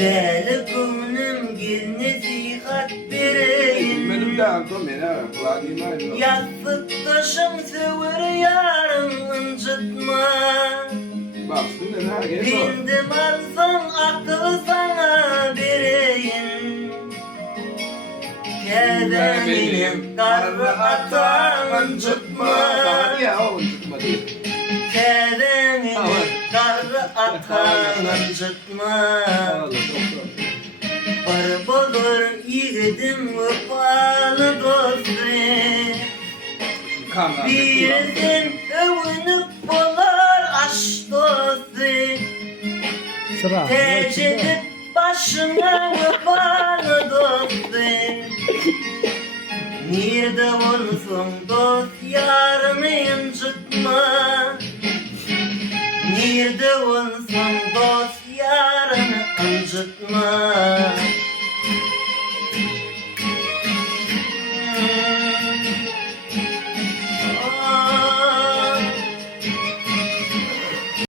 Deli gönlüm gel nasihat vereyim. Benim de Anton beni kulağına aynı. Yastık taşım sever yarın incitme. Baksın da ne gel. Bindim alsam akıl sana vereyim. Kevenim karı atan incitme. Ya o incitme değil. Kevenim karı atan incitme. Var bulur yiğidim vefalı dostu. Birden övünüp bolar aşk dostu. Tercih edip başına vefalı dostu. Nerede olsun dost yarını incitme. Nerede olsun dost yarını incitme.